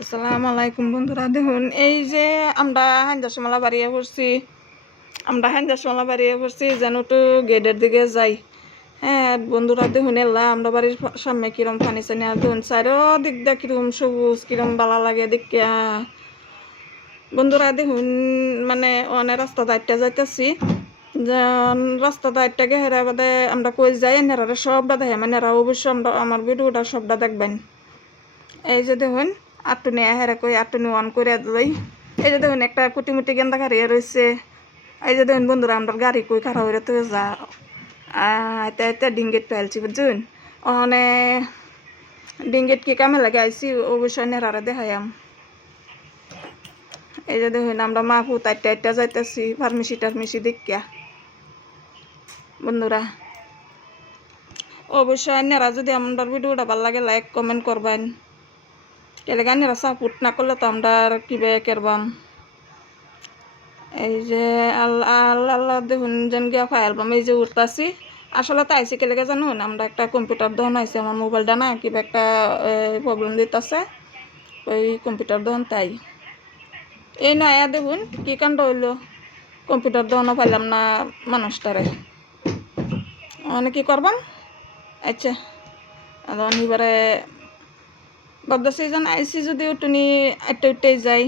আসসালামু আলাইকুম বন্ধুরা। দেখুন এই যে আমরা হাঞ্জাসমলা বাড়িয়ে পড়ছি যেন তো গেটের দিকে যাই। হ্যাঁ বন্ধুরা দেখুন এলা আমরা বাড়ির সামনে কিরম পানি চানি আর দেখুন চারো দিক দিয়ে কিরম সবুজ কিরম ভালো লাগে দেখিয়া। বন্ধুরা দেখুন মানে অনেক রাস্তা দায়িত্বে যাইতেছি, যেন রাস্তা দায়িত্বে গেহেরা বাদে আমরা কই যাই নেরা সবটা দেখে মানে নেরা অবশ্যই আমরা আমার ভিডিওটা সবটা দেখবেন। এই যে দেখুন আটুনি হেরা কই আটুনি অন করে লই। এই যে দেখুন একটা কুটিমুটি গেন্দা গাড়ি রয়েছে। এই যে দেখুন বন্ধুরা আমরা গাড়ি কই খারাপ হয়ে তো যা আইতে আইতে ডিঙ্গেট পেলছি বুঝছেন। ওখানে ডিঙ্গেট কি কামে লাগে আইসি অবশ্যই নেরারে দেখাইম। এই যে দেখুন আমরা মা ফুত আইতে আইতে যাইতেছি ফার্মেসি টার্মেসি দেখিয়া। বন্ধুরা অবশ্যই নেরা যদি আমার ভিডিওটা ভালো লাগে লাইক কমেন্ট করবেন। কেলেগানিরা সাপোর্ট না করলে তো আমরা কিবে করবাম। এই যে আল্লাহ আল্লাহ আল্লাহ দেখুন যেন গিয়া ফাইলবাম এই যে উঠতাছি। আসলে তো আইসি কেলেগে জানুন আমরা একটা কম্পিউটার দোকান আইসি, আমার মোবাইলটা না কিবা একটা প্রবলেম দিতেছে ওই কম্পিউটার দোকান তাই। এই না আয়া দেখুন কি কাণ্ড হইলো, কম্পিউটার দোকানও পাইলাম না মানুষটারে। মানে কি করবাম। আচ্ছা এবারে বদ্দাসি যেন আইসি যদি উঠুনি আটটা উঠতেই যাই।